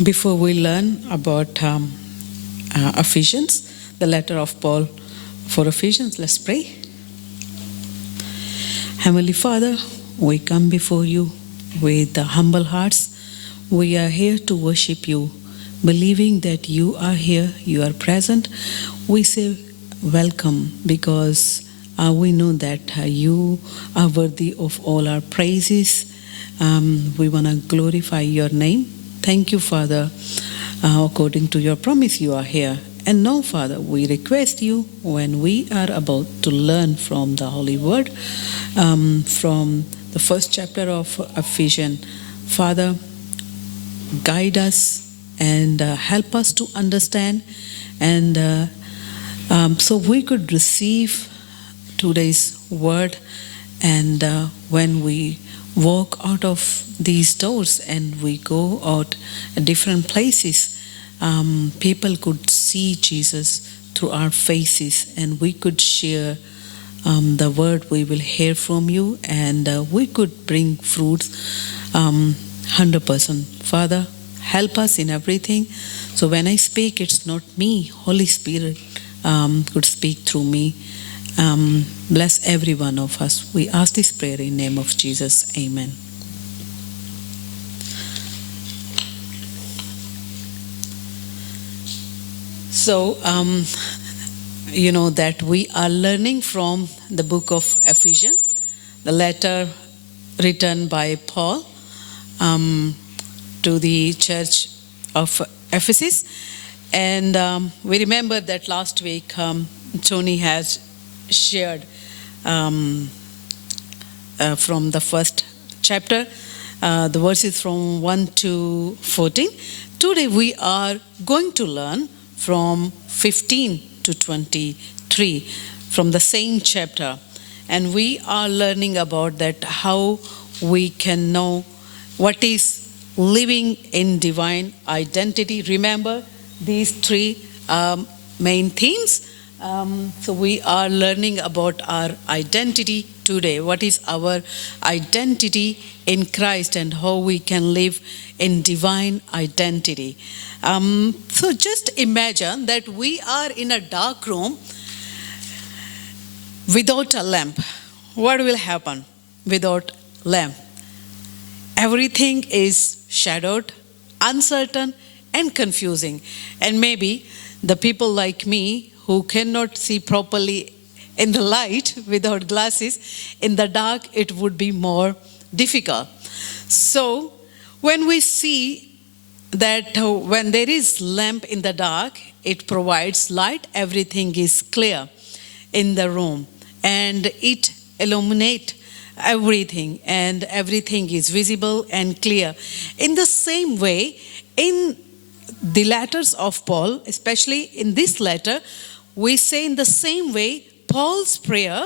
Before we learn about Ephesians, the letter of Paul for Ephesians, let's pray. Heavenly Father, we come before you with humble hearts. We are here to worship you, believing that you are here, you are present. We say welcome because we know that you are worthy of all our praises. We want to glorify your name. Thank you, Father. According to your promise, you are here. And now, Father, we request you when we are about to learn from the Holy Word, from the first chapter of Ephesians, Father, guide us and help us to understand, and so we could receive today's word. And when we walk out of these doors and we go out different places, people could see Jesus through our faces, and we could share the word we will hear from you, and we could bring fruits 100%. Father, help us in everything. So when I speak, it's not me. Holy Spirit could speak through me. Bless every one of us. We ask this prayer in the name of Jesus. Amen. So, you know that we are learning from the book of Ephesians, the letter written by Paul to the church of Ephesus. And we remember that last week Tony has shared from the first chapter, the verses from 1 to 14. Today we are going to learn from 15 to 23 from the same chapter, and we are learning about that how we can know what is living in divine identity. Remember these three main themes. So we are learning about our identity today. What is our identity in Christ and how we can live in divine identity. So just imagine that we are in a dark room without a lamp. What will happen without lamp? Everything is shadowed, uncertain, and confusing. And maybe the people like me who cannot see properly in the light without glasses, in the dark it would be more difficult. So when we see that when there is lamp in the dark, it provides light, everything is clear in the room, and it illuminates everything, and everything is visible and clear. In the same way, in the letters of Paul, especially in this letter, we say in the same way, Paul's prayer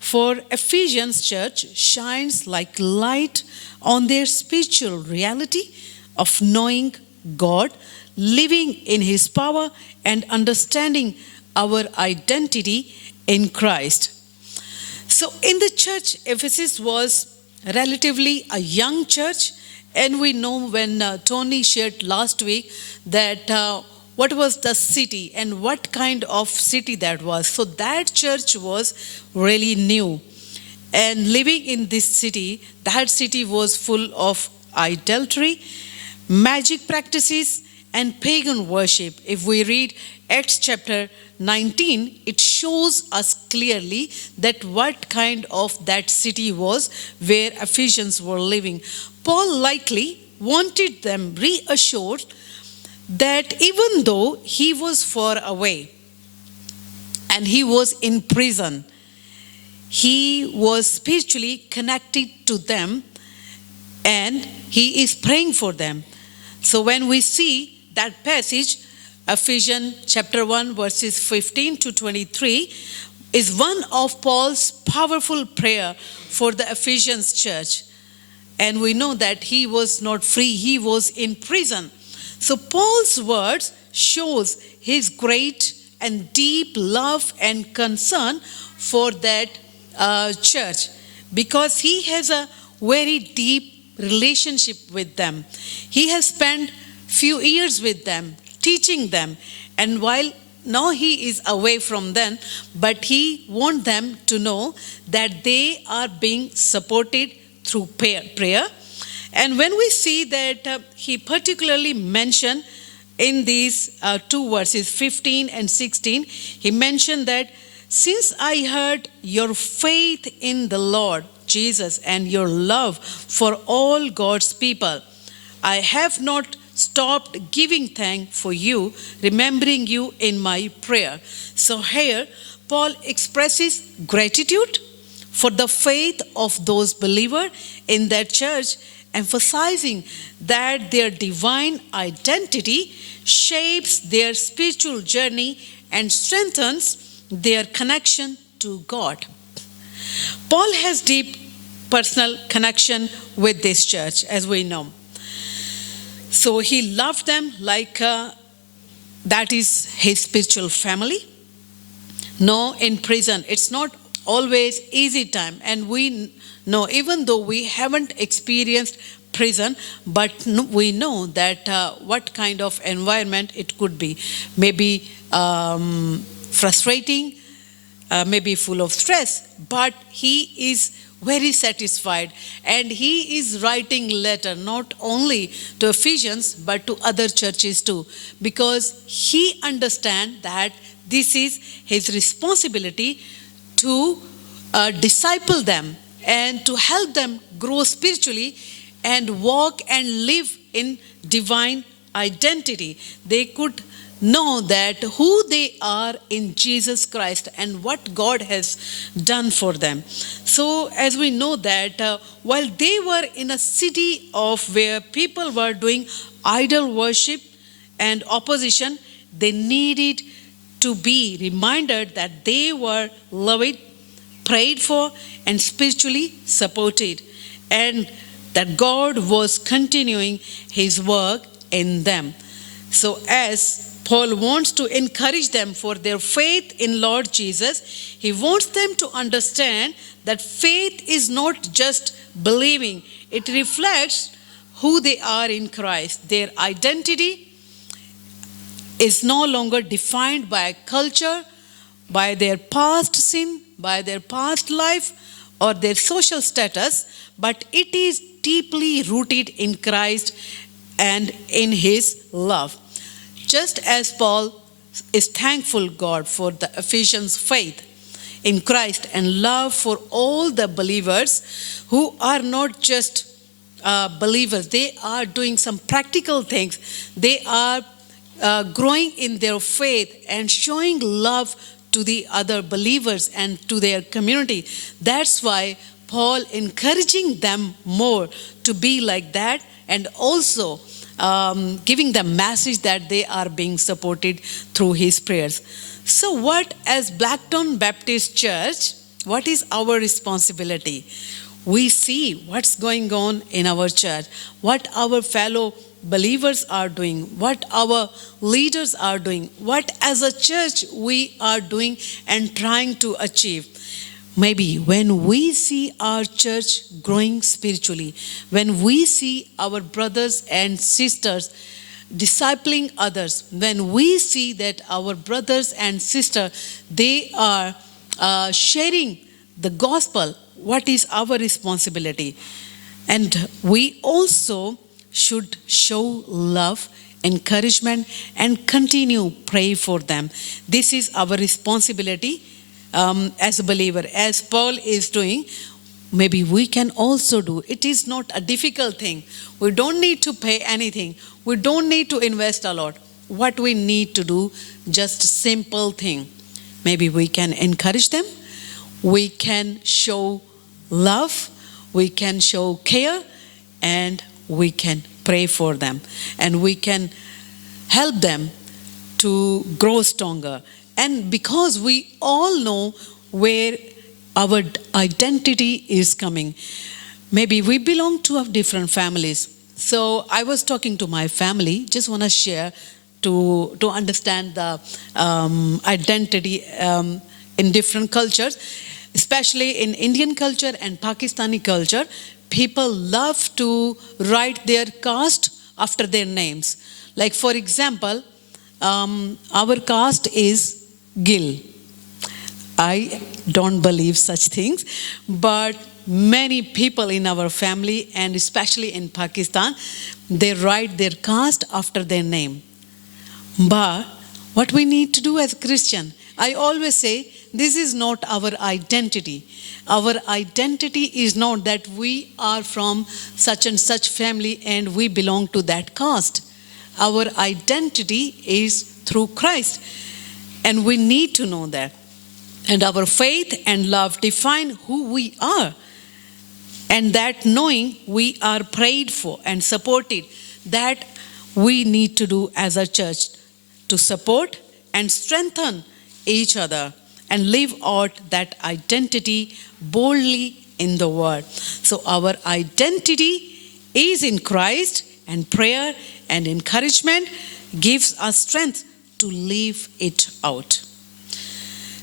for Ephesians church shines like light on their spiritual reality of knowing God, living in His power, and understanding our identity in Christ. So in the church, Ephesus was relatively a young church, and we know when Tony shared last week that what was the city and what kind of city that was. So that church was really new. And living in this city, that city was full of idolatry, magic practices, and pagan worship. If we read Acts chapter 19, it shows us clearly that what kind of that city was where Ephesians were living. Paul likely wanted them reassured that even though he was far away and he was in prison, he was spiritually connected to them and he is praying for them. So when we see that passage, Ephesians chapter 1 verses 15 to 23 is one of Paul's powerful prayer for the Ephesians church. And we know that he was not free, he was in prison. So Paul's words shows his great and deep love and concern for that church, because he has a very deep relationship with them. He has spent few years with them, teaching them. And while now he is away from them, but he wants them to know that they are being supported through prayer. And when we see that he particularly mentioned in these two verses, 15 and 16, he mentioned that since I heard your faith in the Lord Jesus and your love for all God's people, I have not stopped giving thanks for you, remembering you in my prayer. So here, Paul expresses gratitude for the faith of those believers in that church, emphasizing that their divine identity shapes their spiritual journey and strengthens their connection to God. Paul has deep personal connection with this church, as we know. So he loved them like that is his spiritual family. No, in prison, it's not always easy time. And we know, even though we haven't experienced prison, but we know that what kind of environment it could be. Maybe frustrating, maybe full of stress, but he is very satisfied, and he is writing letter not only to Ephesians but to other churches too, because he understands that this is his responsibility to disciple them and to help them grow spiritually and walk and live in divine identity. They could know that who they are in Jesus Christ and what God has done for them. So as we know that while they were in a city of where people were doing idol worship and opposition, they needed to be reminded that they were loved, prayed for, and spiritually supported, and that God was continuing his work in them. So as Paul wants to encourage them for their faith in Lord Jesus, he wants them to understand that faith is not just believing, it reflects who they are in Christ. Their identity is no longer defined by culture, by their past sin, by their past life, or their social status, but it is deeply rooted in Christ and in his love. Just as Paul is thankful God for the Ephesians' faith in Christ and love for all the believers who are not just believers, they are doing some practical things. They are growing in their faith and showing love to the other believers and to their community. That's why Paul encouraging them more to be like that, and also giving the message that they are being supported through his prayers. So what, as Blacktown Baptist Church, what is our responsibility? We see what's going on in our church, what our fellow believers are doing, what our leaders are doing, what as a church we are doing and trying to achieve. Maybe when we see our church growing spiritually, when we see our brothers and sisters discipling others, when we see that our brothers and sisters, they are sharing the gospel, what is our responsibility? And we also should show love, encouragement, and continue pray for them. This is our responsibility as a believer. As Paul is doing, maybe we can also do. It is not a difficult thing. We don't need to pay anything. We don't need to invest a lot. What we need to do, just a simple thing. Maybe we can encourage them. We can show love. We can show care. And we can pray for them. And we can help them to grow stronger. And because we all know where our identity is coming. Maybe we belong to different families. So I was talking to my family, just want to share to understand the identity in different cultures, especially in Indian culture and Pakistani culture. People love to write their caste after their names. Like, for example, our caste is Gill. I don't believe such things, but many people in our family, and especially in Pakistan, they write their caste after their name. But what we need to do as a Christian, I always say, this is not our identity. Our identity is not that we are from such and such family and we belong to that caste. Our identity is through Christ, and we need to know that. And our faith and love define who we are. And that knowing we are prayed for and supported, that we need to do as a church to support and strengthen each other and live out that identity boldly in the world. So our identity is in Christ, and prayer and encouragement gives us strength to live it out.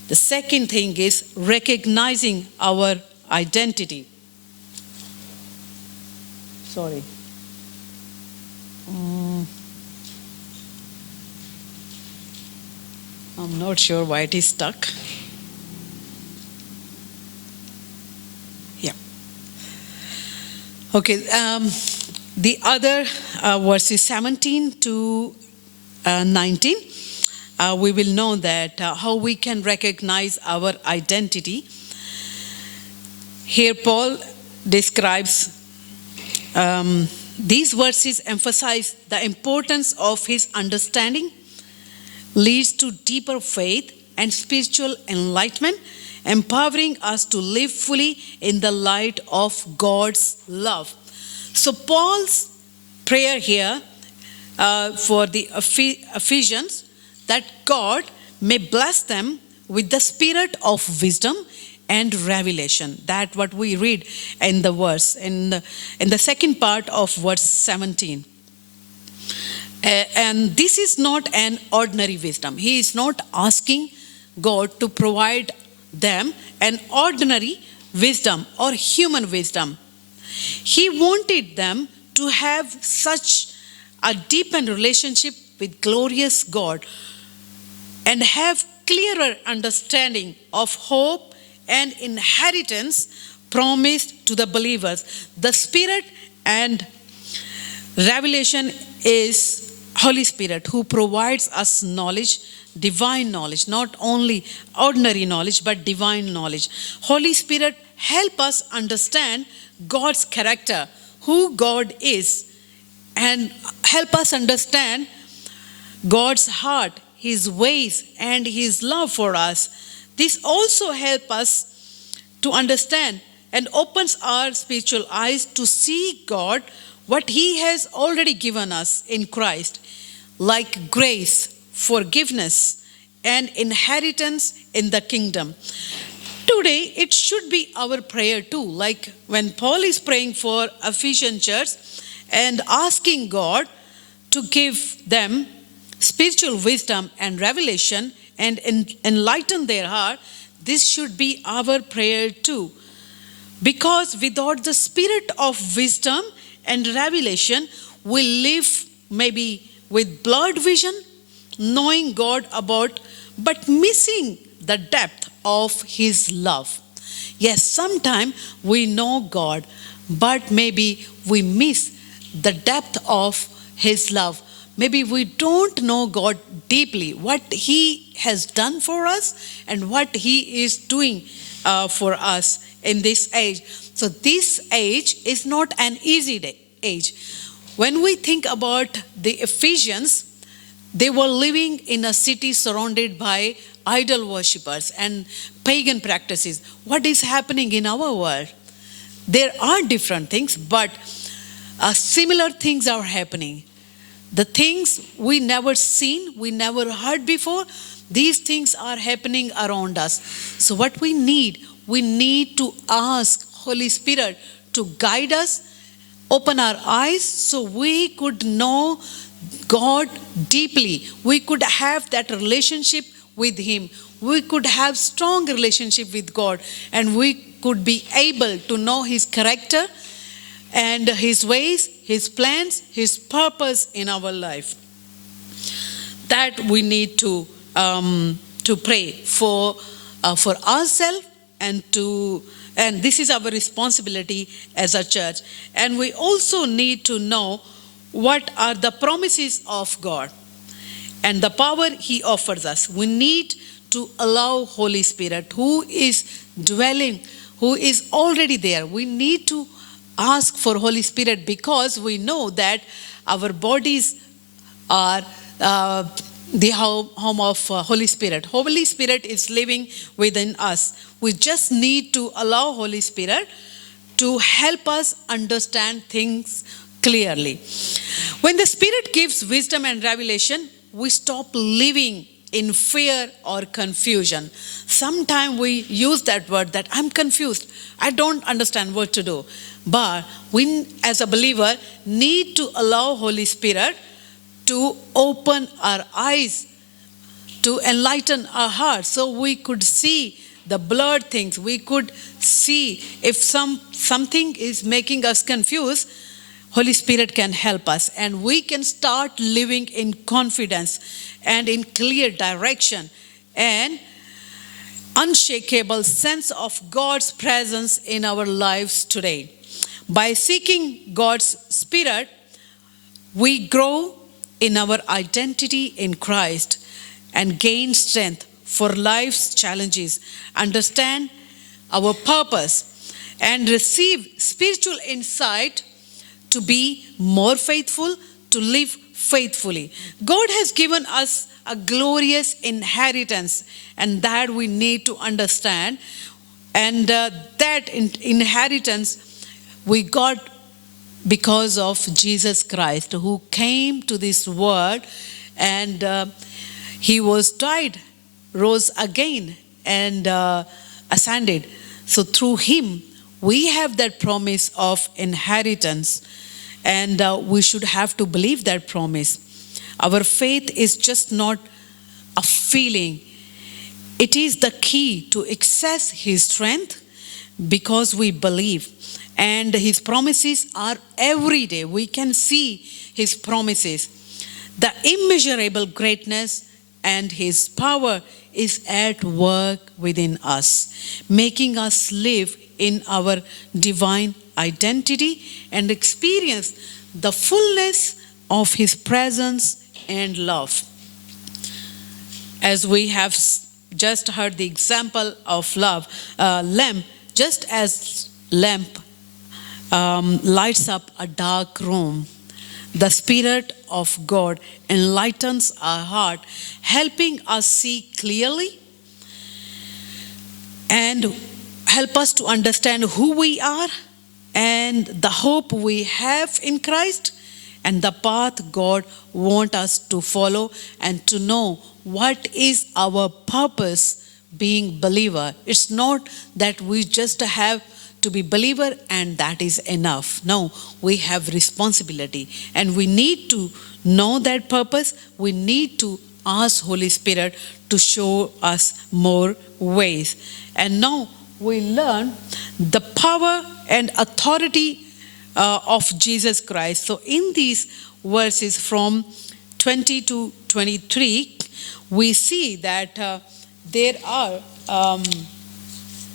The second thing is recognizing our identity. Sorry. I'm not sure why it is stuck. Yeah. Okay. The other verses 17 to 19, we will know that how we can recognize our identity. Here Paul describes, these verses emphasize the importance of his understanding, leads to deeper faith and spiritual enlightenment, empowering us to live fully in the light of God's love. So Paul's prayer here for the Ephesians, that God may bless them with the spirit of wisdom and revelation. That what we read in the verse, in the second part of verse 17. And this is not an ordinary wisdom. He is not asking God to provide them an ordinary wisdom or human wisdom. He wanted them to have such a deepened relationship with glorious God and have clearer understanding of hope and inheritance promised to the believers. The Spirit and revelation is Holy Spirit, who provides us knowledge, divine knowledge, not only ordinary knowledge, but divine knowledge. Holy Spirit help us understand God's character, who God is, and help us understand God's heart, His ways, and His love for us. This also help us to understand and opens our spiritual eyes to see God, what He has already given us in Christ, like grace, forgiveness, and inheritance in the kingdom. Today, it should be our prayer too, like when Paul is praying for Ephesian church and asking God to give them spiritual wisdom and revelation and enlighten their heart. This should be our prayer too. Because without the spirit of wisdom and revelation, we live maybe with blurred vision, knowing God about, but missing the depth of His love. Yes, sometimes we know God, but maybe we miss the depth of His love. Maybe we don't know God deeply, what He has done for us and what He is doing for us in this age. So this age is not an easy age. When we think about the Ephesians, they were living in a city surrounded by idol worshippers and pagan practices. What is happening in our world? There are different things, but similar things are happening. The things we never seen, we never heard before, these things are happening around us. So what we need to ask Holy Spirit to guide us, open our eyes so we could know God deeply. We could have that relationship with Him. We could have strong relationship with God, and we could be able to know His character and His ways, His plans, His purpose in our life. that we need to pray for ourselves, and this is our responsibility as a church. And we also need to know what are the promises of God and the power He offers us. We need to allow Holy Spirit, who is dwelling, who is already there. We need to ask for Holy Spirit, because we know that our bodies are the home of Holy Spirit. Holy Spirit is living within us. We just need to allow Holy Spirit to help us understand things clearly. When the Spirit gives wisdom and revelation, we stop living in fear or confusion. Sometimes we use that word that I'm confused, I don't understand what to do. But we as a believer need to allow Holy Spirit to open our eyes, to enlighten our hearts, so we could see the blurred things. We could see if something is making us confused. Holy Spirit can help us, and we can start living in confidence and in clear direction and unshakable sense of God's presence in our lives today. By seeking God's Spirit, we grow in our identity in Christ and gain strength for life's challenges, understand our purpose, and receive spiritual insight to be more faithful, to live faithfully. God has given us a glorious inheritance, and that we need to understand. And that inheritance we got because of Jesus Christ, who came to this world, and He was died, rose again, and ascended. So through Him, we have that promise of inheritance, and we should have to believe that promise. Our faith is just not a feeling. It is the key to access His strength, because we believe. And His promises are every day. We can see His promises. The immeasurable greatness and His power is at work within us, making us live in our divine identity and experience the fullness of His presence and love. As we have just heard the example of lamp, just as lamp lights up a dark room, the Spirit of God enlightens our heart, helping us see clearly and help us to understand who we are and the hope we have in Christ and the path God wants us to follow, and to know what is our purpose being believer. It's not that we just have to be believer and that is enough. No, we have responsibility, and we need to know that purpose. We need to ask Holy Spirit to show us more ways. And now we learn the power and authority of Jesus Christ. So in these verses from 20 to 23, we see that there are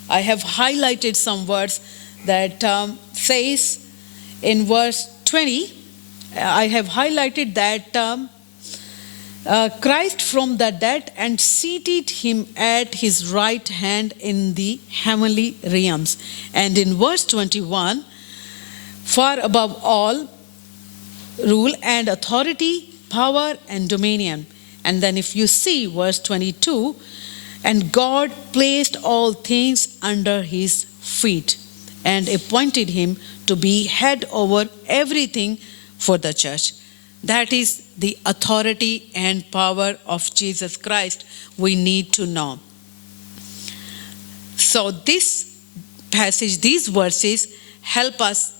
I have highlighted some words that says in verse 20, I have highlighted that Christ from the dead and seated Him at His right hand in the heavenly realms. And in verse 21, far above all rule and authority, power and dominion. And then if you see verse 22, and God placed all things under His feet and appointed Him to be head over everything for the church. That is the authority and power of Jesus Christ we need to know. So this passage, these verses help us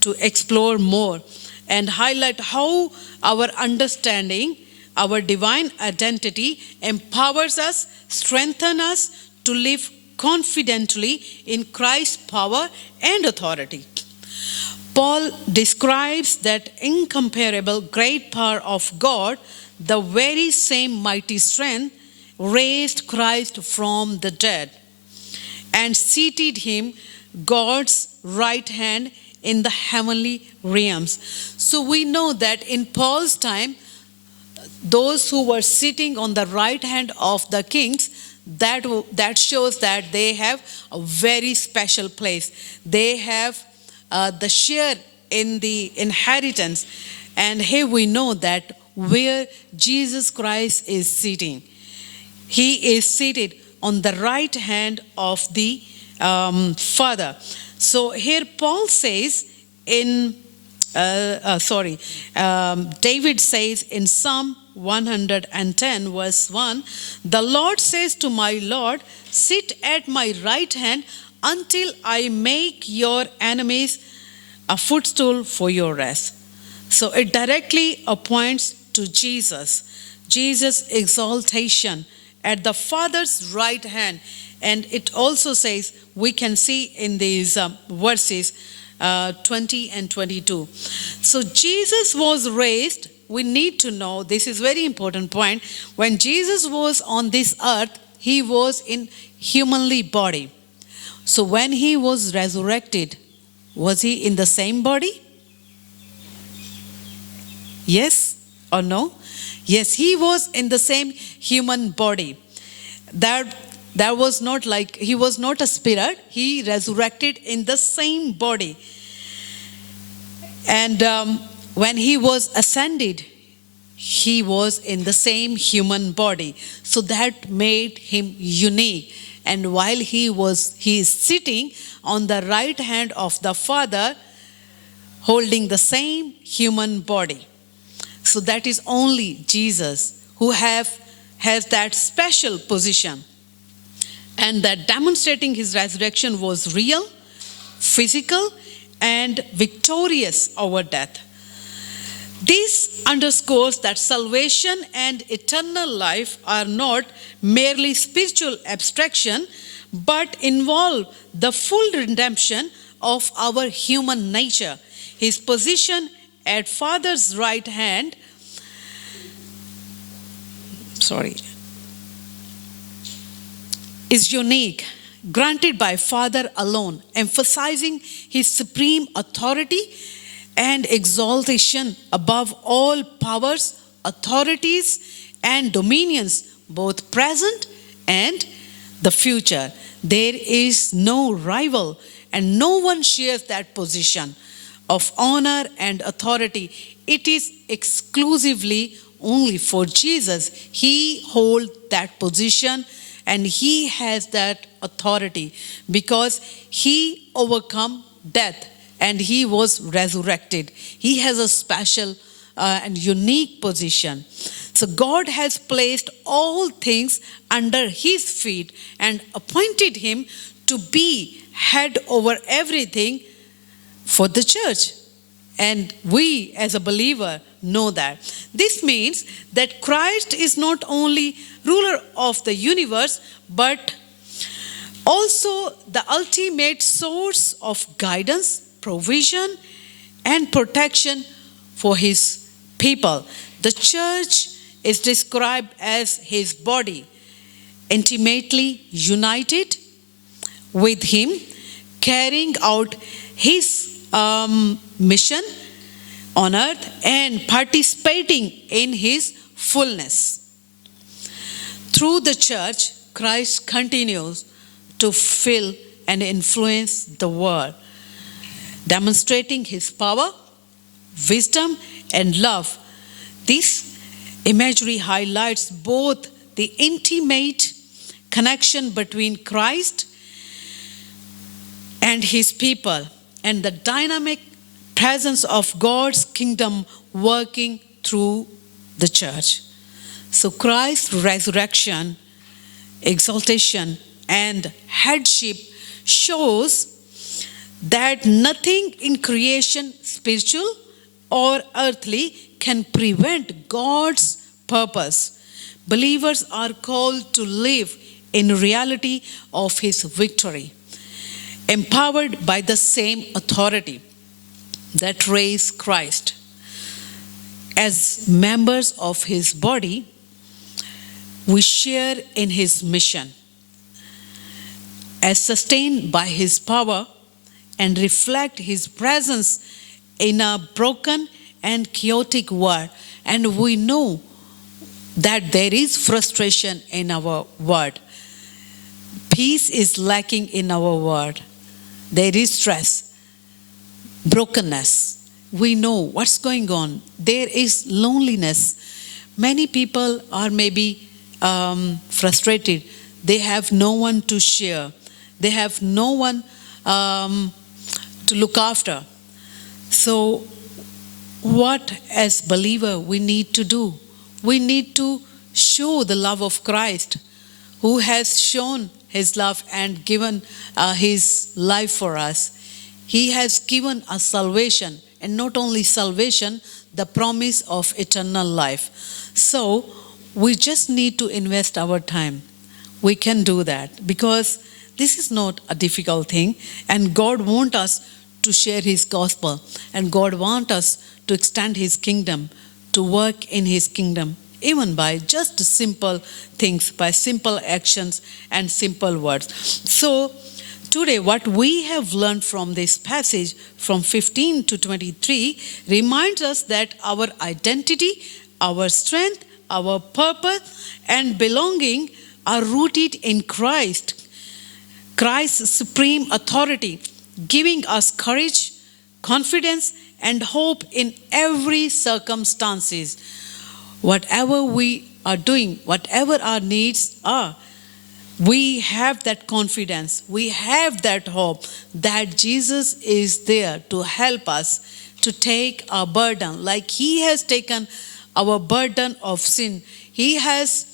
to explore more and highlight how our understanding, our divine identity empowers us, strengthens us to live confidently in Christ's power and authority. Paul describes that incomparable great power of God the very same mighty strength raised Christ from the dead and seated him God's right hand in the heavenly realms. So we know that in Paul's time, those who were sitting on the right hand of the kings, that shows that they have a very special place. They have the share in the inheritance. And here we know that where Jesus Christ is sitting, he is seated on the right hand of the Father. So here Paul says David says in Psalm 110 verse 1, the Lord says to my Lord, sit at my right hand until I make your enemies a footstool for your rest. So it directly points to Jesus' exaltation at the Father's right hand. And it also says, we can see in these verses 20 and 22. So Jesus was raised. We need to know, this is very important point. When Jesus was on this earth, he was in humanly body. So when he was resurrected, was he in the same body? Yes or no? Yes, he was in the same human body. That was not like, he was not a spirit. He resurrected in the same body. And when he was ascended, he was in the same human body. So that made him unique. And while he is sitting on the right hand of the Father, holding the same human body. So that is only Jesus who has that special position. And that demonstrating his resurrection was real, physical, and victorious over death. This underscores that salvation and eternal life are not merely spiritual abstraction, but involve the full redemption of our human nature. His position at Father's right hand, is unique, granted by Father alone, emphasizing his supreme authority and exaltation above all powers, authorities, and dominions, both present and the future. There is no rival, and no one shares that position of honor and authority. It is exclusively only for Jesus. He holds that position and he has that authority because he overcome death and he was resurrected. He has a special and unique position. So God has placed all things under his feet and appointed him to be head over everything for the church. And we as a believer know that. This means that Christ is not only ruler of the universe, but also the ultimate source of guidance, provision, and protection for his people. The church is described as his body, intimately united with him, carrying out his mission on earth and participating in his fullness. Through the church, Christ continues to fill and influence the world, demonstrating his power, wisdom, and love. This imagery highlights both the intimate connection between Christ and his people and the dynamic presence of God's kingdom working through the church. So Christ's resurrection, exaltation, and headship shows that nothing in creation, spiritual or earthly, can prevent God's purpose. Believers are called to live in reality of his victory, empowered by the same authority that raised Christ. As members of his body, we share in his mission. As sustained by his power and reflect his presence in a broken and chaotic world. And we know that there is frustration in our world. Peace is lacking in our world. There is stress, brokenness. We know what's going on. There is loneliness. Many people are maybe frustrated. They have no one to share. They have no one to look after. So what as believer we need to do? We need to show the love of Christ, who has shown his love and given his life for us. He has given us salvation, and not only salvation, the promise of eternal life. So we just need to invest our time. We can do that because this is not a difficult thing, and God wants us to share his gospel, and God wants us to extend his kingdom, to work in his kingdom, even by just simple things, by simple actions and simple words. So today, what we have learned from this passage from 15 to 23 reminds us that our identity, our strength, our purpose, and belonging are rooted in Christ, Christ's supreme authority, giving us courage, confidence, and hope in every circumstances. Whatever we are doing, whatever our needs are, we have that confidence, we have that hope that Jesus is there to help us to take our burden. Like he has taken our burden of sin. He has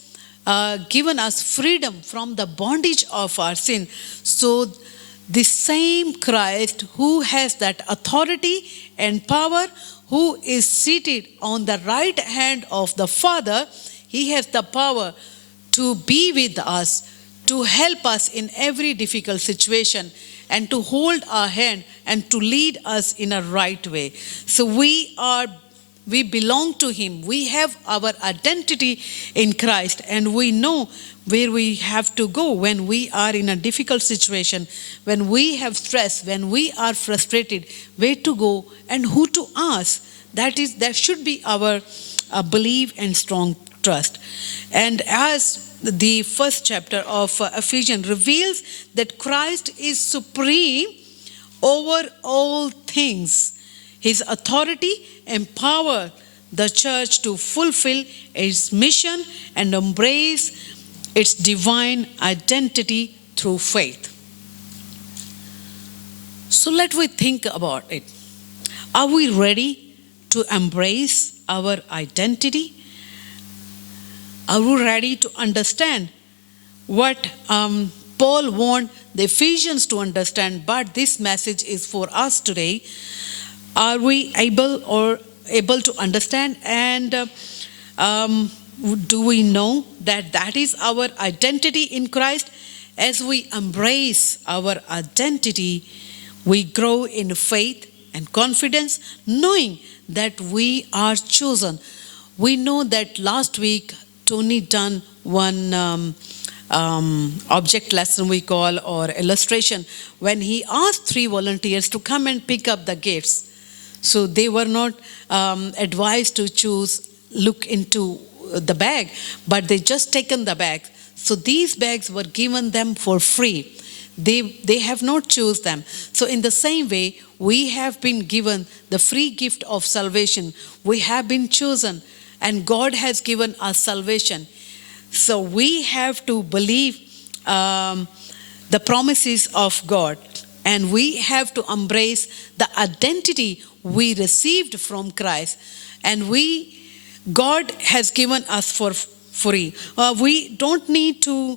given us freedom from the bondage of our sin. So the same Christ who has that authority and power, who is seated on the right hand of the Father, he has the power to be with us, to help us in every difficult situation, and to hold our hand and to lead us in a right way. So we belong to him. We have our identity in Christ, and we know where we have to go when we are in a difficult situation, when we have stress, when we are frustrated, where to go and who to ask. That should be our belief and strong trust. And as the first chapter of Ephesians reveals that Christ is supreme over all things, his authority empower the church to fulfill its mission and embrace its divine identity through faith. So let we think about it. Are we ready to embrace our identity? Are we ready to understand what Paul wanted the Ephesians to understand, but this message is for us today? Are we able to understand, and do we know that is our identity in Christ? As we embrace our identity, we grow in faith and confidence, knowing that we are chosen. We know that last week Tony done one object lesson we call, or illustration, when he asked 3 volunteers to come and pick up the gifts. So they were not advised to look into the bag, but they just taken the bag. So these bags were given them for free. They have not chosen them. So in the same way, we have been given the free gift of salvation. We have been chosen, and God has given us salvation. So we have to believe the promises of God, and we have to embrace the identity we received from Christ, and God has given us for free. We don't need to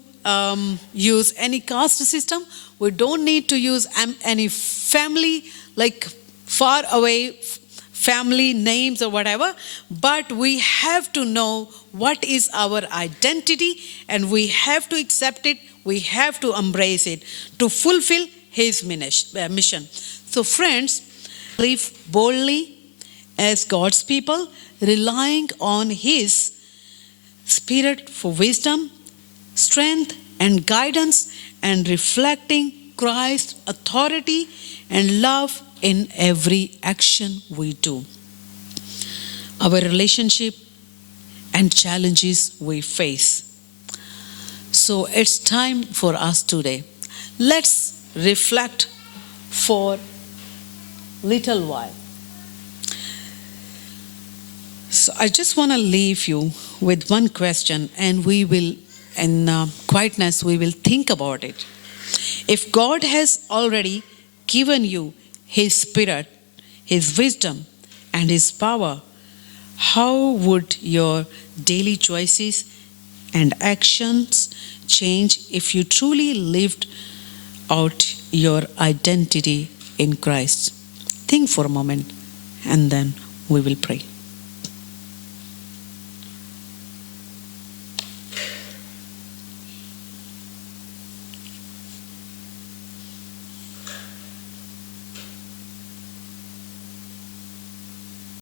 use any caste system. We don't need to use any family, like far away family names or whatever, but we have to know what is our identity, and we have to accept it. We have to embrace it to fulfill his mission. So friends, live boldly as God's people, relying on His Spirit for wisdom, strength, and guidance, and reflecting Christ's authority and love in every action we do. Our relationship and challenges we face. So it's time for us today. Let's reflect for a little while. So I just want to leave you with one question, and we will, in quietness, we will think about it. If God has already given you His Spirit, His wisdom, and His power, how would your daily choices and actions change if you truly lived out your identity in Christ? Think for a moment, and then we will pray.